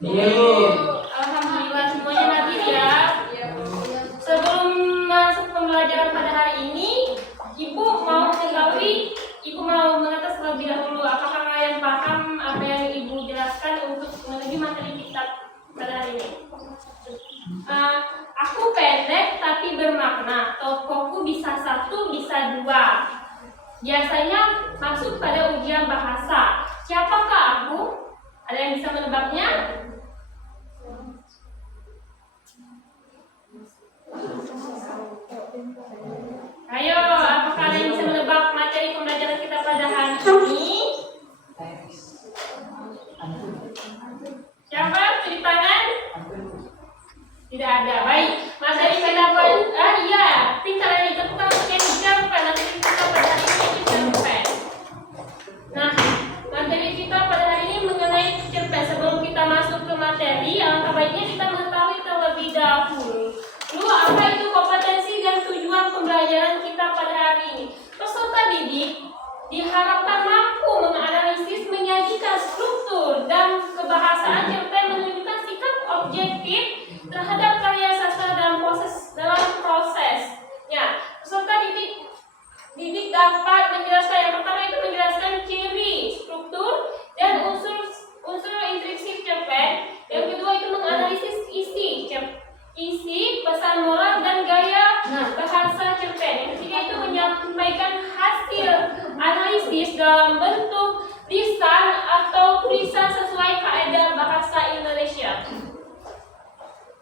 Iya, Bu. Alhamdulillah semuanya hadir ya. Sebelum masuk pembelajaran pada hari ini, Ibu mau mengetahui, Ibu mau mengatas terlebih dahulu apakah kalian paham apa yang Ibu jelaskan untuk menuju materi kita pada hari ini? Aku pendek tapi bermakna. Tokoku bisa satu, bisa dua. Biasanya masuk pada ujian bahasa. Siapakah aku? Ada yang bisa menebaknya? Ayo, apakah ada yang bisa menebak materi pembelajaran kita pada hari ini? Siapa? Cuci tangan? Tidak ada. Baik, materi kita pada iya, pintar ini tepuk tangan yang cerpen. Materi kita pada hari ini cerpen. Nah, materi kita pada hari ini mengenai cerpen. Sebelum kita masuk ke materi, alangkah baiknya kita mengetahui terlebih dahulu. Apa itu kompetensi dan tujuan pembelajaran kita pada hari ini? Peserta didik diharapkan mampu menganalisis, menyajikan struktur dan kebahasaan cerpen, menunjukkan sikap objektif terhadap karya sastra dalam prosesnya. Peserta didik dapat menjelaskan, yang pertama itu menjelaskan ciri, struktur, dan unsur intrinsik cerpen. Yang kedua itu menganalisis isi, pesan moral, dan gaya bahasa cerpen. Yang ketiga itu menyampaikan hasil analisis dalam bentuk lisan atau tulisan sesuai kaidah bahasa Indonesia.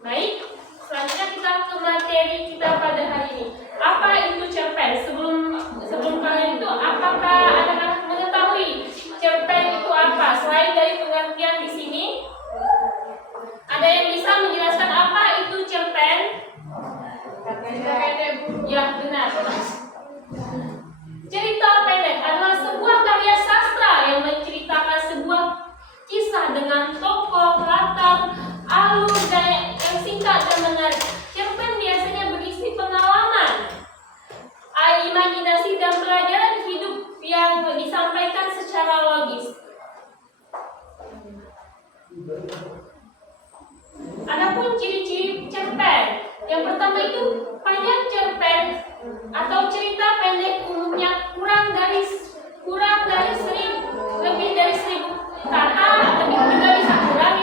Baik, selanjutnya kita ke materi kita pada hari ini. Apa itu cerpen? Sebelum kalian itu, apakah anak-anak mengetahui cerpen itu apa? Selain dari pengertian di sini, ada yang bisa menjelaskan apa itu cerpen? Ya, benar. Cerita pendek adalah sebuah karya sastra yang menceritakan sebuah kisah dengan tokoh, latar, alur, dan yang singkat dan menarik. Cerpen biasanya berisi pengalaman, imajinasi, dan pelajaran hidup yang disampaikan secara logis. Adapun ciri-ciri cerpen, yang pertama itu panjang cerpen atau cerita pendek umumnya lebih dari 1000 kata, lebih juga bisa kurang.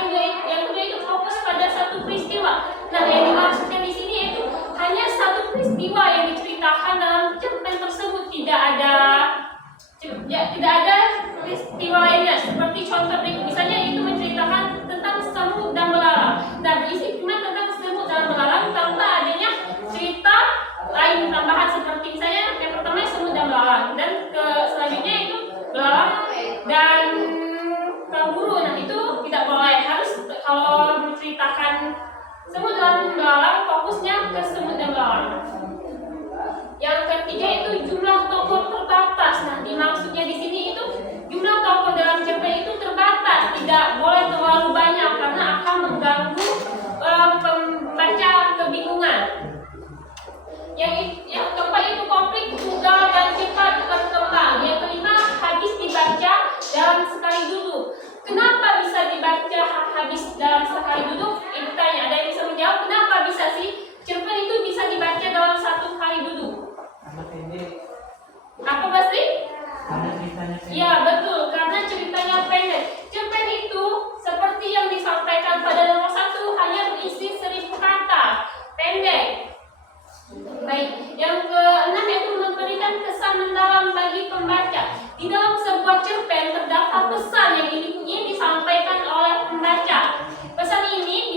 Yang kedua itu fokus pada satu peristiwa. Nah, yang dimaksudkan di sini itu hanya satu peristiwa yang diceritakan dalam cerpen tersebut, tidak ada peristiwa lainnya. Seperti contoh misalnya itu menceritakan tentang semut dan belalang. Nah, berisi cuma tentang semut dan belalang tanpa adanya cerita lain tambahan, seperti misalnya yang pertama semut dan belalang, dan selanjutnya itu belalang dan kanguru. Nah, itu tidak boleh. Harus kalau menceritakan semut dan belalang, fokusnya ke semut dan belalang. Yang ketiga itu jumlah tokoh terbatas. Nah, dimaksudnya di sini itu jumlah tokoh dalam cerpen itu terbatas, tidak boleh terlalu banyak karena akan mengganggu pembaca kebingungan. Yang keempat itu konflik tunggal dan cepat berkembang. Yang kelima habis dibaca dalam sekali duduk. Kenapa bisa dibaca habis dalam sekali duduk? Ibu tanya, ada yang bisa menjawab kenapa bisa sih cerpen itu bisa dibaca dalam satu kali duduk? Apa pasti? Ya, betul, karena ceritanya pendek. Cerpen itu seperti yang disampaikan pada nomor 1 hanya berisi 1000 kata, pendek. Baik, yang keenam yaitu memberikan kesan mendalam bagi pembaca. Di dalam sebuah cerpen terdapat pesan yang ingin disampaikan oleh pembaca. Pesan ini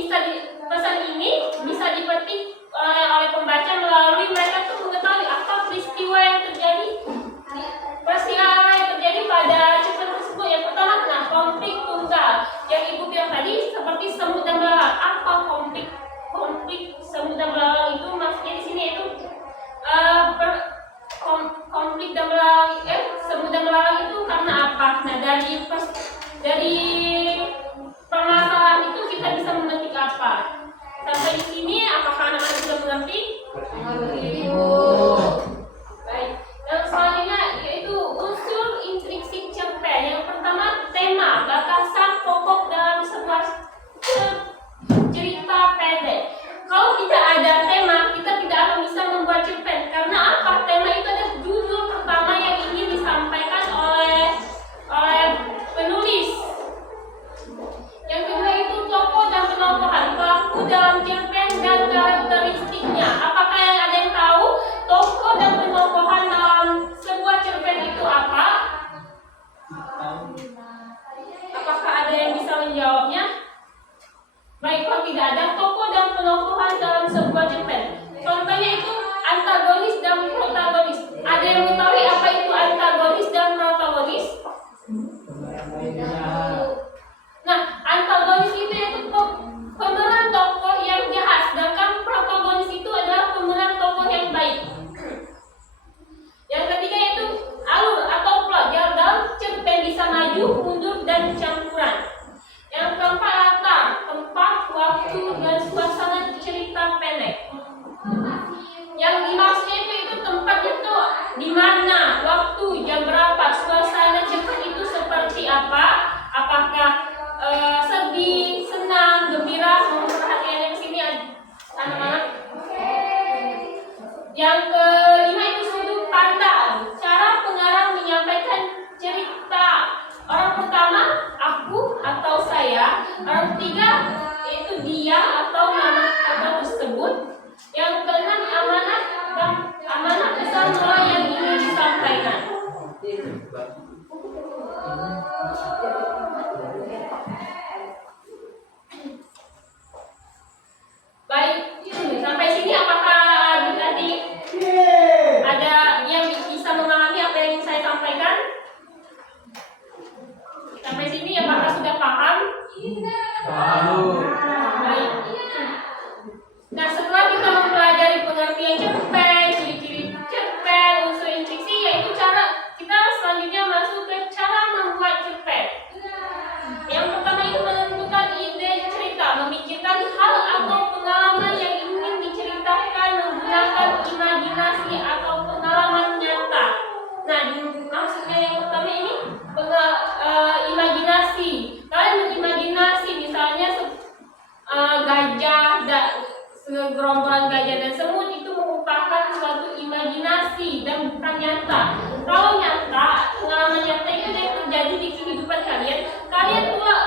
Yang kedua itu tokoh dan penokohan, pelaku dalam cerpen dan karakteristiknya. Apakah yang ada yang tahu tokoh dan penokohan dalam sebuah cerpen itu apa? Apakah ada yang bisa menjawabnya? Baik, kalau tidak ada tokoh dan penokohan dalam sebuah cerpen. Contohnya itu antagonis dan protagonis. Ada yang mengetahui apa itu antagonis dan protagonis? Nah, antagonis itu yaitu pemeran tokoh yang jahat, sedangkan protagonis itu adalah pemeran tokoh yang baik. Yang ketiga yaitu alur atau plot. Yang dalam cerpen bisa maju, mundur, dan campuran. Yang keempat latar, tempat, waktu, dan suasana cerita pendek. Yang dimaksud itu tempatnya itu di mana, waktu, jam berapa, suasana cerpen itu seperti apa? Apakah sedih, senang, gembira? Mohon perhatian yang sini anak-anak. Yang kelima itu sudut pandang, cara pengarang menyampaikan cerita. Orang pertama aku atau saya, orang ketiga yaitu dia atau nama tokoh tersebut. Yang keenam amanat pesan moral yang ingin disampaikan. Baik, sampai sini apakah adik-adik ada yang bisa memahami apa yang saya sampaikan? Sampai sini apakah sudah paham? Baik. Nah, setelah kita mempelajari pengertian cerpen, ciri-ciri cerpen, unsur intriksi, yaitu cara kita selanjutnya masuk ke cara membuat cerpen. Yang pertama itu menentukan ide cerita, memikirkan hal atau pengalaman yang ingin diceritakan menggunakan imajinasi atau pengalaman nyata. Nah, maksudnya yang pertama ini imajinasi. Kalian berimajinasi misalnya gajah, segerombolan gajah dan semut itu merupakan suatu imajinasi dan bukan nyata. Kalau nyata, pengalaman nyata itu yang terjadi di kehidupan kalian, kalian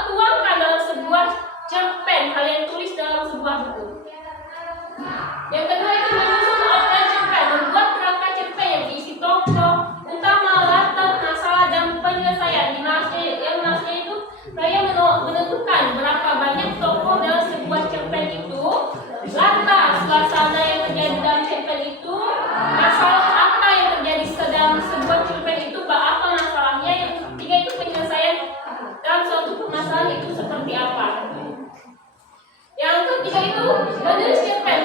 tuangkan dalam sebuah cerpen, kalian tulis dalam sebuah buku. Yang kedua itu menyusun outline cerpen, membuat kerangka cerpen yang diisi tokoh utama, latar, masalah, dan penyelesaian. Yang maksudnya itu kalian menentukan berapa banyak tokoh dalam sebuah cerpen itu, latar, suasana yang terjadi dalam cerpen itu, masalah apa yang terjadi dalam sebuah cerpen itu, apa masalahnya. Yang ketiga itu penyelesaian dalam suatu permasalahan itu seperti apa. Yang ketiga itu menulis cerpen,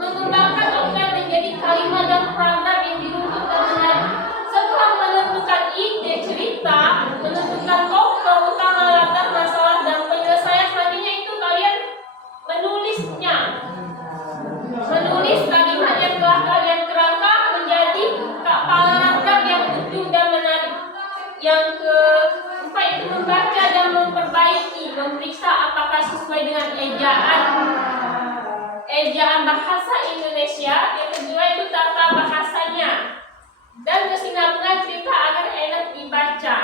mengembangkan outline menjadi kalimat dan paragraf yang diruntut dan menarik. Setelah menentukan ide cerita, menentukan tokoh utama, latar, masalah, dan penyelesaian, selanjutnya itu kalian menulisnya. Menulis kalimat yang telah kalian kerangka menjadi paragraf yang utuh dan menarik. Yang keempat itu membaca dan memperbaiki, memeriksa apakah sesuai dengan ejaan bahasa Indonesia. Yang kedua itu tata bahasanya dan kesinambungan cerita agar enak dibaca.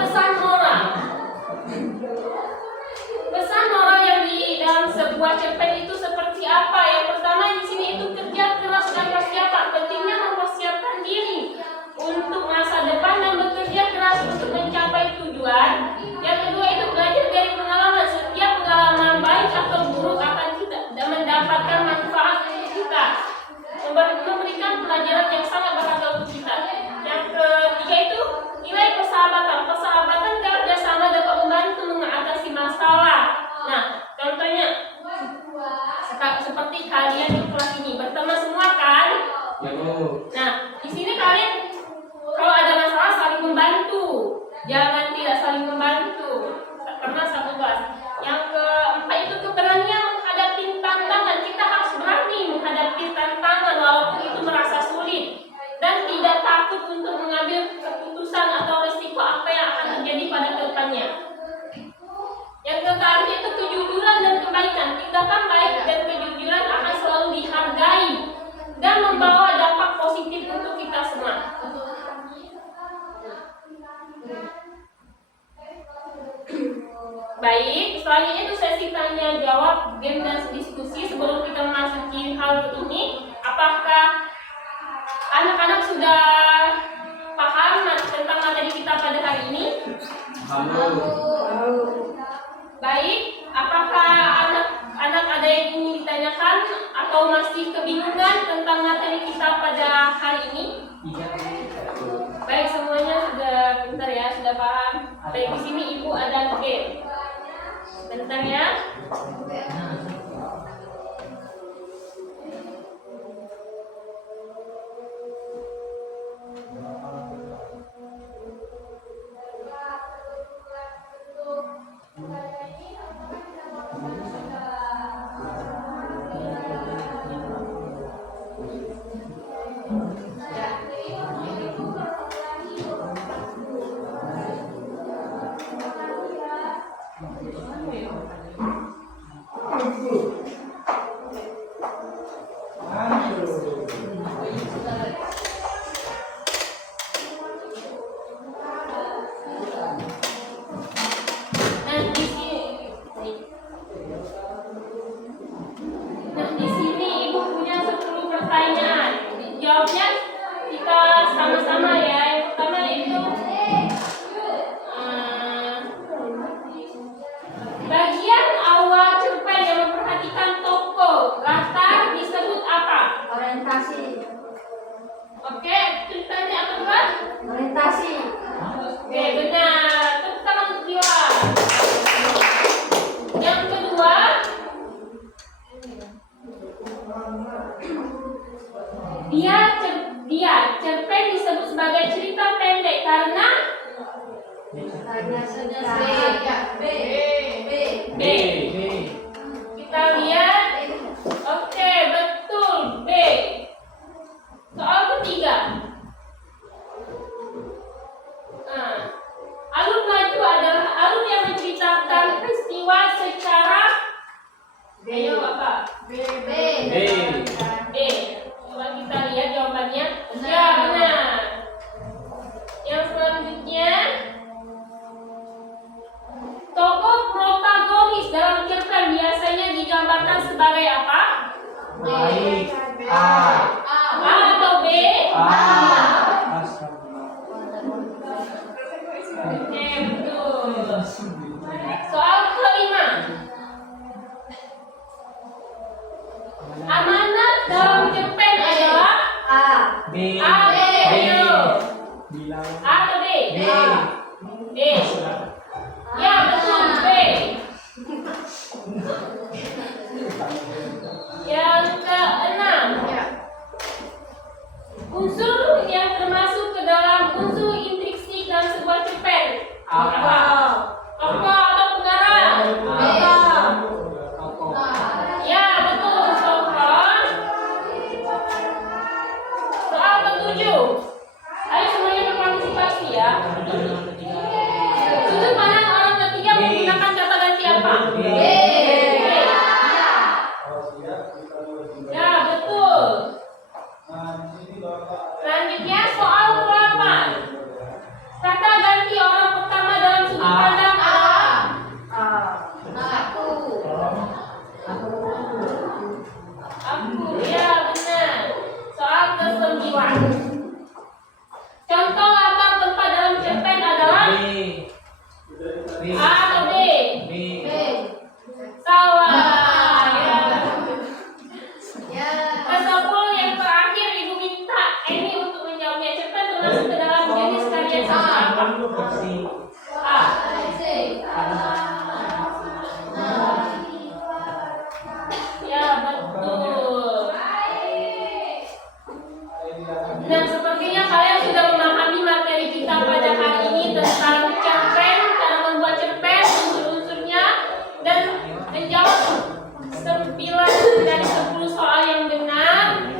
Pesan moral. Pesan moral yang di dalam sebuah cerpen itu seperti apa? Yang pertama di sini itu kerja keras dan persiapan. Pentingnya mempersiapkan diri untuk masa depan dan bekerja keras untuk mencapai tujuan. Yang kedua itu belajar dari pengalaman. Setiap pengalaman baik atau buruk akan kita dan mendapatkan manfaat untuk kita, memberikan pelajaran yang sangat berharga untuk kita. Yang ketiga itu nilai persahabatan. Persahabatan kerjasama dapat membantu mengatasi masalah. Nah, contohnya seperti kalian di kelas ini berteman semua kan? Nah, di sini kalian kalau ada masalah saling membantu, jangan tidak saling membantu karena satu kelas. Yang keempat itu keberanian menghadapi tantangan. Kita harus berani menghadapi tantangan walaupun itu merasa sulit dan tidak takut untuk mengambil keputusan atau risiko apa yang akan terjadi pada kedepannya. Yang keempat itu kejujuran dan kebaikan. Tindakan baik dan kejujuran akan selalu dihargai dan membawa dampak positif untuk kita semua. Baik, selanjutnya itu sesi tanya jawab, game dan diskusi. Sebelum kita memasuki hal ini, apakah anak-anak sudah paham tentang materi kita pada hari ini? Baik, apakah anak-anak ada yang ingin ditanyakan atau masih kebingungan tentang materi kita pada hari ini? Baik, semuanya sudah pintar ya, sudah paham. Baik, di sini Ibu ada game. Bentar ya. Cerpen disebut sebagai cerita pendek karena B. Kita lihat. Oke, betul, B. Soal ketiga. Alur maju adalah alur yang menceritakan peristiwa secara ayo apa? B. Coba kita lihat jawabannya. Ya, benar. Yang selanjutnya, tokoh protagonis dalam cerpen biasanya digambarkan sebagai apa? Baik. A. A atau B? Oke, betul. Soal kelima. Amanat dalam cerpen adalah B. A atau B? A atau B? B. Ya, betul, B. Yang keenam. Unsur yang termasuk ke dalam unsur intrinsik dalam sebuah cerpen. Apa? Tokoh atau pengarang? Ya, betul, tokoh. Soal ketujuh. Ayo semuanya berpartisipasi ya. Sudut pandang orang ketiga menggunakan kata ganti apa? B. Ya, betul. Selanjutnya soal ke-8. Kata ganti orang pertama dalam sudut pandang adalah aku. Ya, benar. Soal ke-9. Contoh latar tempat dalam cerpen adalah A atau B? Salah. Ya. Ke-10 yang terakhir Ibu minta ini untuk menjawabnya. Cerpen termasuk ke dalam jenis karya sastra apa? A. Ya, betul. Nah, sepertinya kalian sudah memahami materi kita pada hari ini tentang cerpen, cara membuat cerpen, unsur-unsurnya, dan menjawab 9 dari 10 soal yang benar.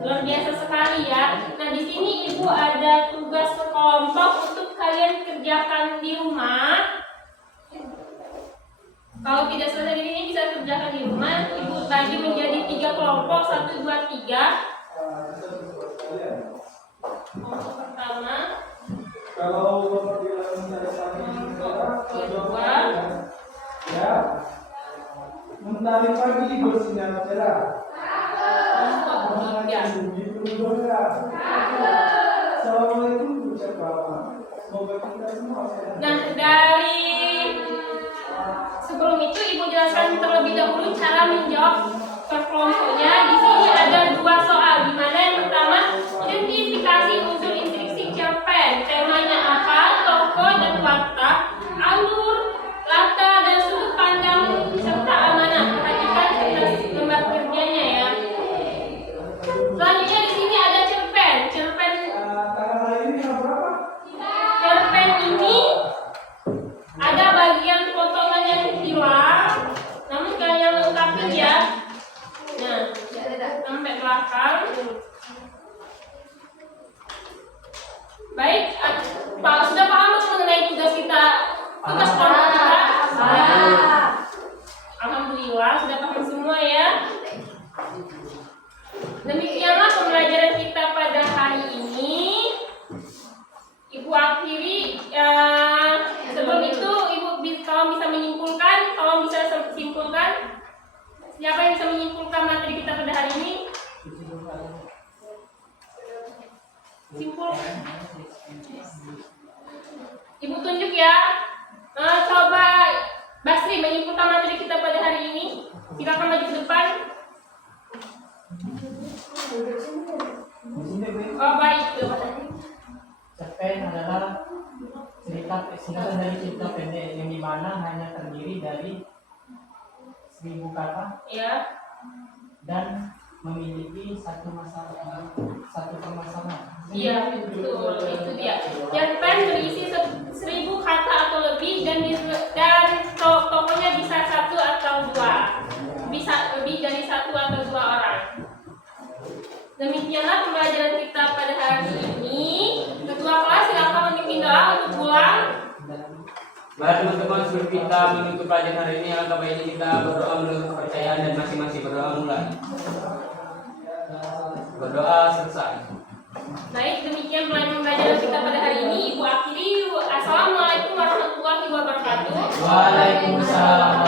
Luar biasa sekali ya. Nah, di sini Ibu ada tugas sekelompok untuk kalian kerjakan di rumah. Kalau tidak selesai ini bisa kerjakan di rumah. Ibu bagi menjadi 3 kelompok, 1, 2, 3. Kelompok pertama, kalau kelompok kedua, Ya. Mentari pagi bersinar cerah. Ya. Assalamualaikum ucap Bapak. Semoga kita semua sehat. Nah, dari sebelum itu Ibu jelaskan terlebih dahulu cara menjawab kelompoknya. Di sini ada 2 soal, di mana yang pertama identifikasi unsur intrinsik cerpen. Temanya apa? Tokoh dan fakta, alur, latar dan sudut pandang serta amanah. Perhatikan lembar kerjanya ya. Selanjutnya di sini ada cerpen. Tanggal hari ini tanggal berapa? Cerpen ini ada bagian potongan yang hilang, namun kalian lengkapi ya. Nah, sampai belakang. Baik, Pak sudah paham mengenai tugas kita, tugas kelompok kita? Alhamdulillah sudah paham semua ya. Demikianlah pembelajaran kita pada hari ini. Ibu akhiri. Sebelum itu Ibu kalau bisa menyimpulkan, siapa yang bisa menyimpulkan materi kita pada hari ini? Simpul. Ibu tunjuk ya. Coba Basri menyimpulkan materi kita pada hari ini. Silakan maju ke depan. Oh baik. Cerpen adalah singkatan dari cerita pendek yang dimana hanya terdiri dari 1000 kata Ya. dan memiliki satu permasalahan. Iya betul, itu dia. Cerpen berisi 1000 kata atau lebih dan tokohnya bisa 1 atau 2, bisa lebih dari 1 atau 2 orang. Demikianlah pembelajaran kita pada hari ini. Ketua kelas silakan memimpin doa untuk pulang. Baik teman-teman, sebelum kita menutup pelajaran hari ini, alangkah baiknya kita berdoa menurut kepercayaan dan masing-masing berdoa mulai. Berdoa selesai. Baik, demikian pembelajaran kita pada hari ini. Ibu akhiri. Assalamualaikum warahmatullahi wabarakatuh. Waalaikumsalam.